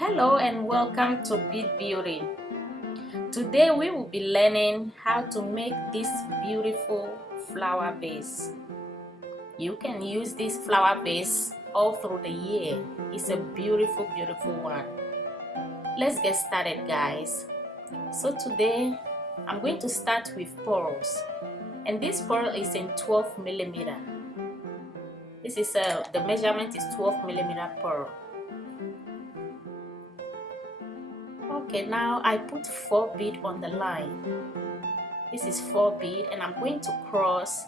Hello and welcome to bead building. Today we will be learning how to make this beautiful flower vase. You can use this flower vase all through the year. It's a beautiful one. Let's get started, guys. So today I'm going to start with pearls, and this pearl is in 12 millimeter. This is the measurement is 12 millimeter pearl. Okay, now I put 4 beads on the line. This is 4 beads, and I'm going to cross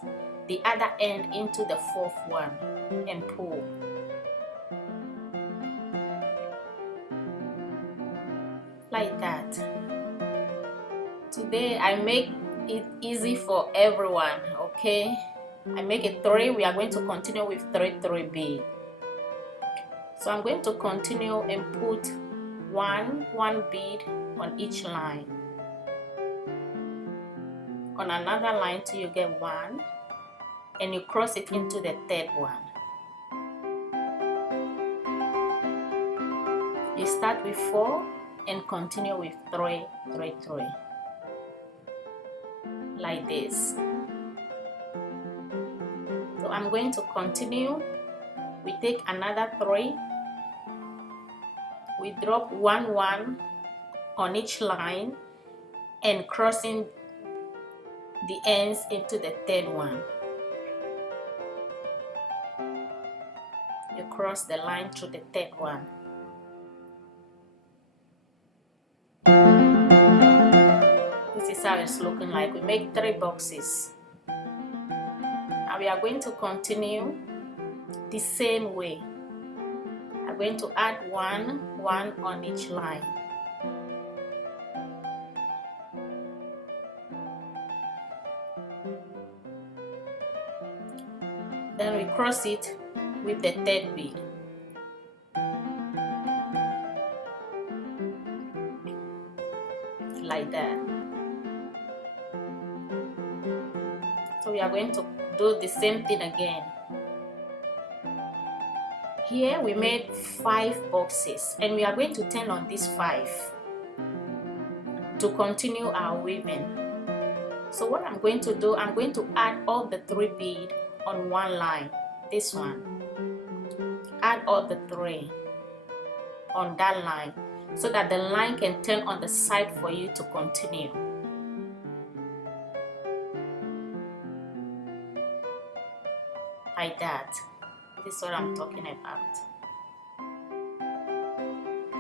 the other end into the 4th one and pull. Like that. Today I make it easy for everyone, okay? I make it 3. We are going to continue with 3 beads. So I'm going to continue and put one bead on each line. On another line till you get 1, and you cross it into the 3rd one. You start with 4 and continue with 3, like this. So I'm going to continue. We take another 3. We drop 1 on each line and crossing the ends into the 3rd one. You cross the line through the 3rd one. This is how it's looking like. We make 3 boxes. Now we are going to continue the same way. I'm going to add 1 on each line. Then we cross it with the 3rd bead. Like that. So we are going to do the same thing again. Here we made 5 boxes, and we are going to turn on these 5 to continue our weaving. So what I'm going to do, I'm going to add all the 3 beads on one line. This one. Add all the 3 on that line, so that the line can turn on the side for you to continue. Like that. This is what I'm talking about.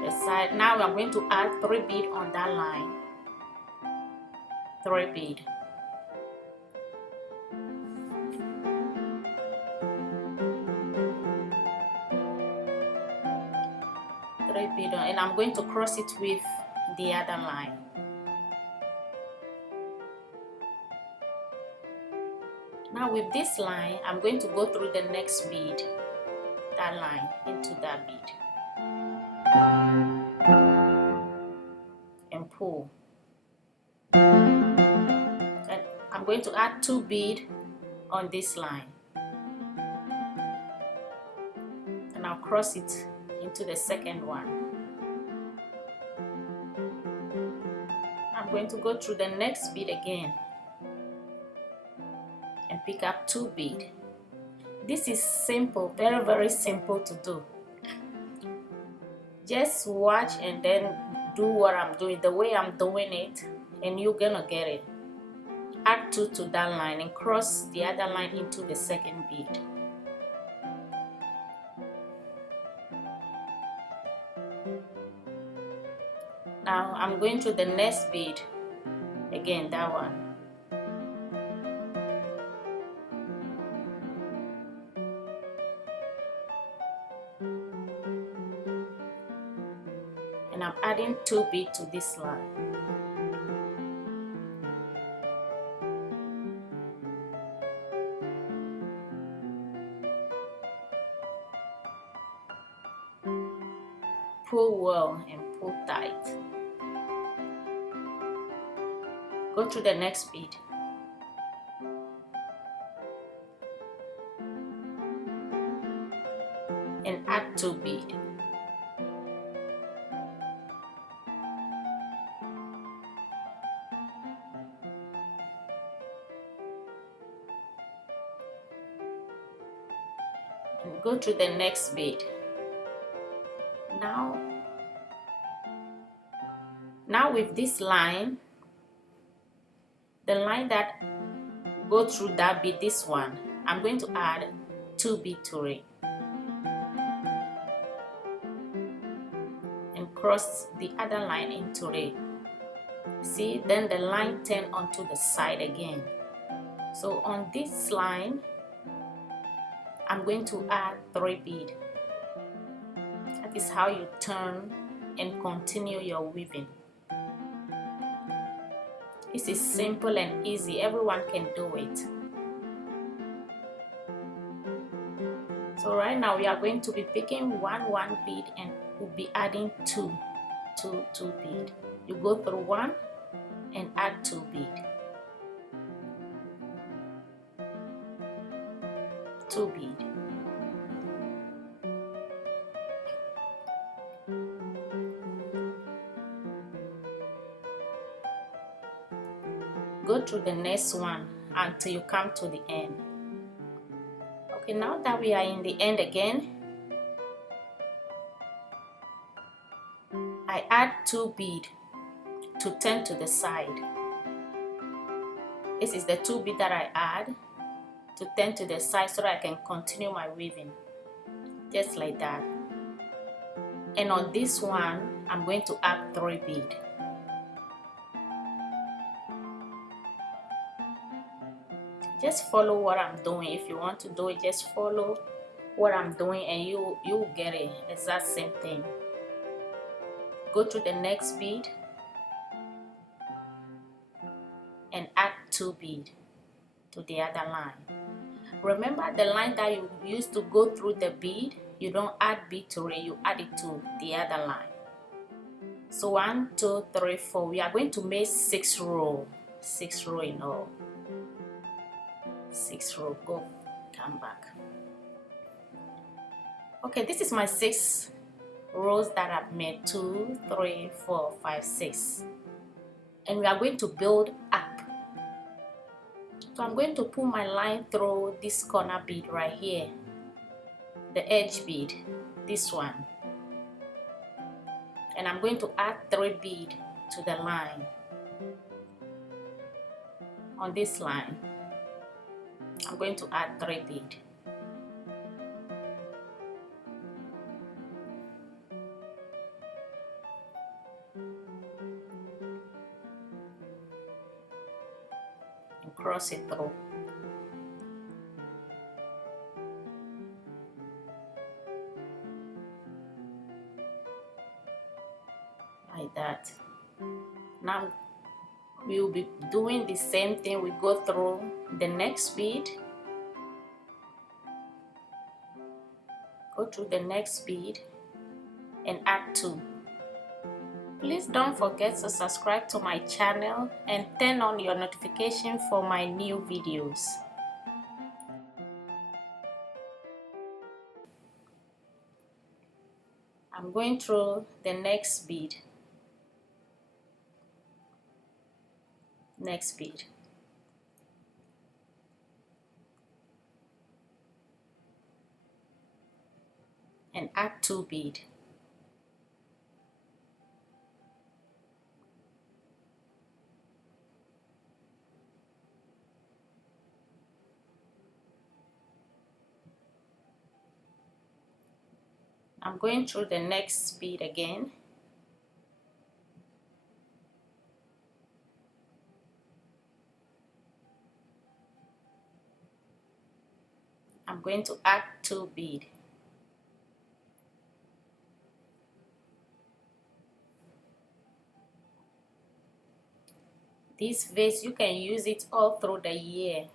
The side. Now I'm going to add 3 beads on that line. 3 beads. 3 beads, and I'm going to cross it with the other line. Now with this line, I'm going to go through the next bead, that line, into that bead, and pull. And I'm going to add 2 beads on this line, and I'll cross it into the 2nd one. I'm going to go through the next bead again and pick up 2 beads. This is simple, very simple to do. Just watch and then do what I'm doing, the way I'm doing it, and you're gonna get it. Add 2 to that line and cross the other line into the 2nd bead. Now I'm going to the next bead, again that one. And I'm adding 2 beads to this line. Pull well and pull tight. Go to the next bead. And add 2 beads. and go to the next bead. Now with this line, the line that go through that bead, this one, I'm going to add 2 beads to it and cross the other line into it. See, then the line turn onto the side again. So on this line, I'm going to add 3 beads. That is how you turn and continue your weaving. This is simple and easy. Everyone can do it. So right now we are going to be picking one bead and we'll be adding two bead. You go through one and add 2 bead. 2 bead. Go through the next one until you come to the end. Okay, now that we are in the end again, I add 2 bead to turn to the side. This is the 2 bead that I add to turn to the side so that I can continue my weaving. Just like that. And on this one, I'm going to add 3 bead. Just follow what I'm doing. If you want to do it, just follow what I'm doing and you'll get it. Exact same thing. Go to the next bead and add 2 bead to the other line. Remember the line that you used to go through the bead, you don't add bead to it, you add it to the other line. So 1, 2, 3, 4. We are going to make 6 rows. 6 rows in all. 6 rows. Go, come back. Okay, this is my 6 rows that I've made. 2, 3, 4, 5, 6. And we are going to build up. So I'm going to pull my line through this corner bead right here, the edge bead, this one, and I'm going to add 3 bead to the line. On this line, I'm going to add 3 bead. And cross it through. Like that. Now we will be doing the same thing. We go through the next bead, go through the next bead and add 2. Please don't forget to subscribe to my channel and turn on your notification for my new videos. I'm going through the next bead. Next bead. And add 2 bead. I'm going through the next bead again. I'm going to add 2 bead. This vase, you can use it all through the year.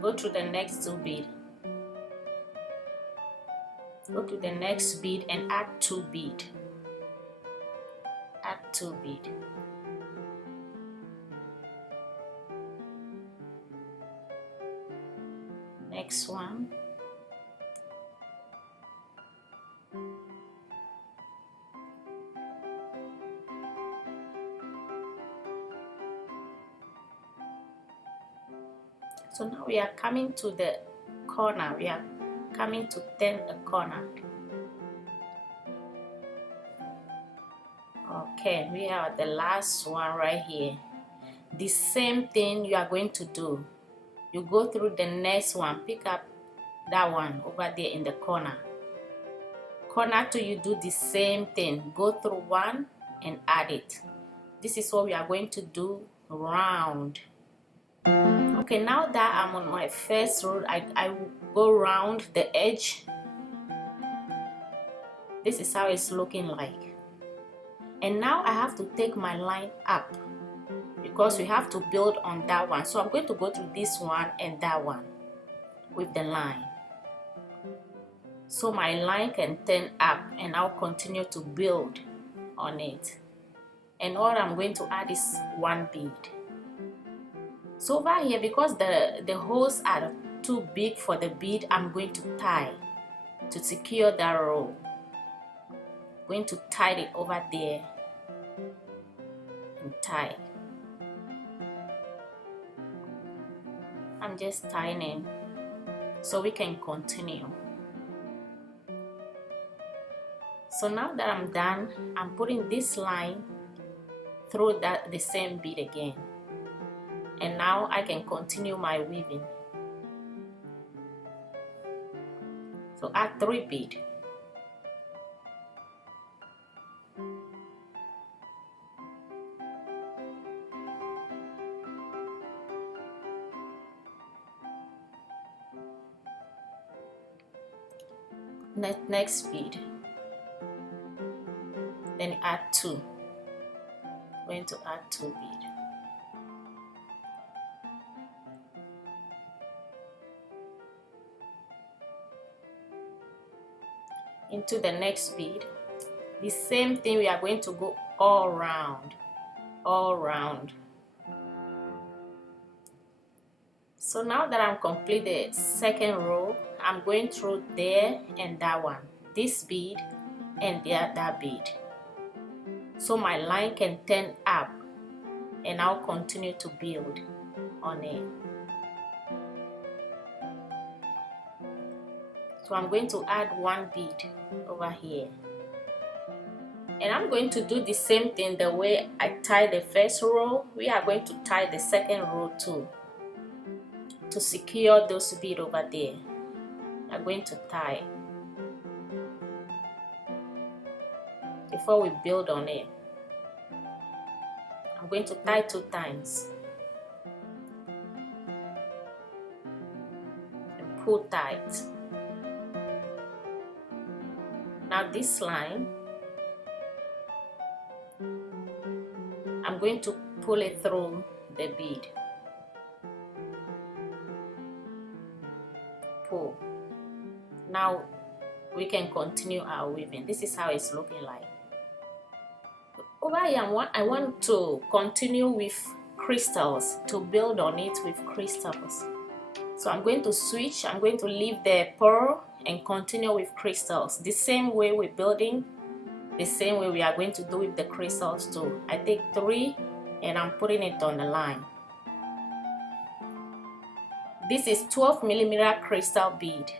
Go to the next 2 bead. Go to the next bead and add 2 bead. Add 2 bead. Next one. So now we are coming to the corner. We are coming to turn the corner. Okay, we are the last one right here. The same thing you are going to do. You go through the next one, pick up that one over there in the corner. Corner 2, you do the same thing. Go through one and add it. This is what we are going to do round. Okay, now that I'm on my first row, I will go round the edge. This is how it's looking like. And now I have to take my line up because we have to build on that one. So I'm going to go through this one and that one with the line. So my line can turn up and I'll continue to build on it. And all I'm going to add is one bead. So over here, because the holes are too big for the bead, I'm going to tie to secure that row. I'm going to tie it over there and tie. I'm just tying it so we can continue. So now that I'm done, I'm putting this line through the same bead again. And now I can continue my weaving. So add 3 beads. Next bead. Then add 2. Going to add 2 beads. Into the next bead. The same thing, we are going to go all round. So now that I'm complete the second row, I'm going through there and that one, this bead and that bead. So my line can turn up and I'll continue to build on it. So I'm going to add 1 bead over here. And I'm going to do the same thing the way I tied the first row. We are going to tie the second row too, to secure those beads over there. I'm going to tie before we build on it. I'm going to tie 2 times and pull tight. Now this line, I'm going to pull it through the bead. Pull. Now we can continue our weaving. This is how it's looking like. Over here, I want to continue with crystals, to build on it with crystals. So I'm going to switch. I'm going to leave the pearl and continue with crystals. The same way we're building, the same way we are going to do with the crystals too. I take 3 and I'm putting it on the line. This is 12mm crystal bead.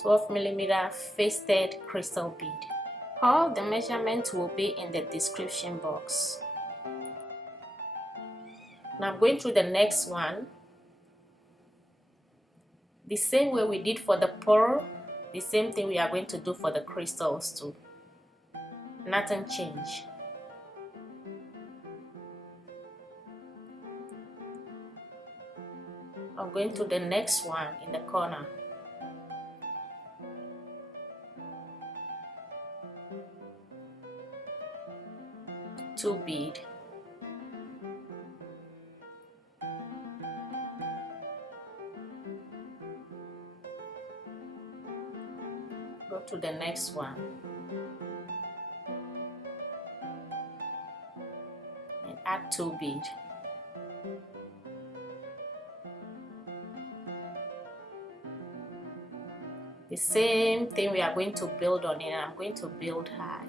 12mm faced crystal bead. All the measurements will be in the description box. Now I'm going through the next one. The same way we did for the pearl, the same thing we are going to do for the crystals too. Nothing changed. I'm going to the next one in the corner. Two bead. Go to the next one. And add 2 bead. The same thing we are going to build on it, and I'm going to build high.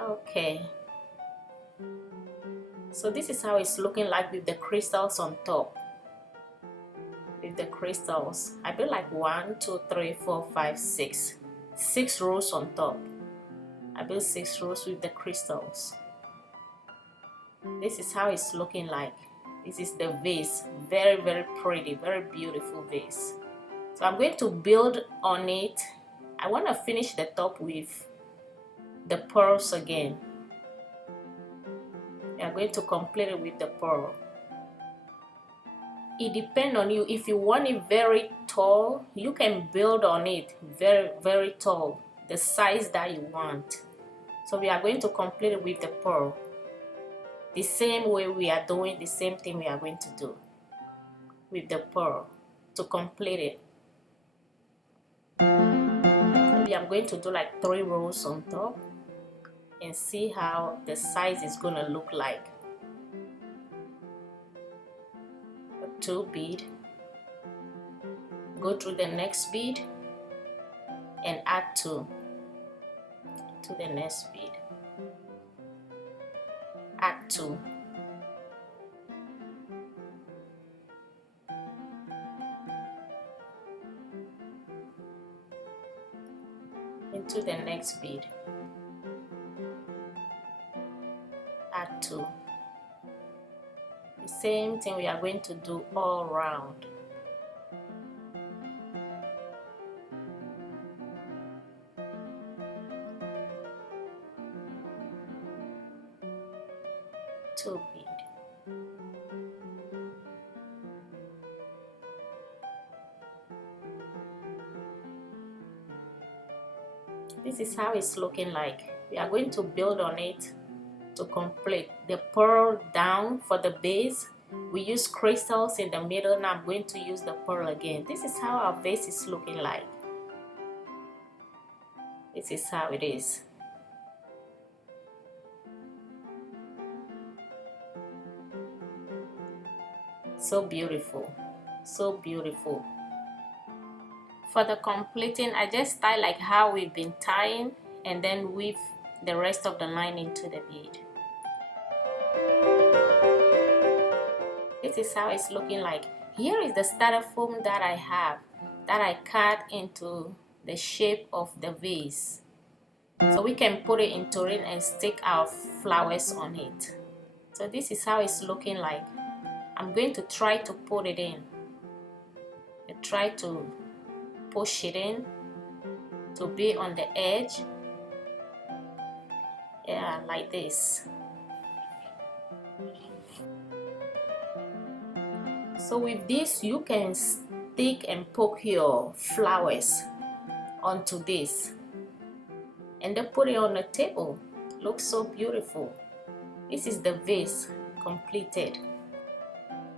Okay. So this is how it's looking like with the crystals on top. with the crystals. I built like 1, 2, 3, 4, 5, 6. 6 rows on top. I built 6 rows with the crystals. This is how it's looking like. This is the vase. Very, very pretty, very beautiful vase. So I'm going to build on it. I want to finish the top with the pearls again. We are going to complete it with the pearl. It depends on you. If you want it very tall, you can build on it very, very tall, the size that you want. So we are going to complete it with the pearl. The same way we are doing, the same thing we are going to do with the pearl to complete it. Maybe I'm going to do like 3 rows on top and see how the size is going to look like. 2 bead, go through the next bead and add 2 to the next bead, add 2, into the next bead, add 2. The same thing we are going to do all around. Two bead. This is how it's looking like. We are going to build on it to complete the pearl down for the base. We use crystals in the middle. Now I'm going to use the pearl again. This is how our vase is looking like. This is how it is. So beautiful, so beautiful. For the completing, I just tie like how we've been tying and then weave the rest of the line into the bead. This is how it's looking like. Here is the styrofoam that I have, that I cut into the shape of the vase. So we can put it into it and stick our flowers on it. So this is how it's looking like. I'm going to try to put it in. I try to push it in to be on the edge. Yeah, like this. So with this, you can stick and poke your flowers onto this and then put it on the table. Looks so beautiful. This is the vase completed.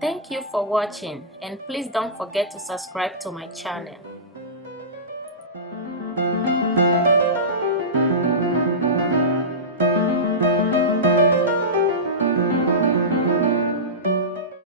Thank you for watching, and please don't forget to subscribe to my channel.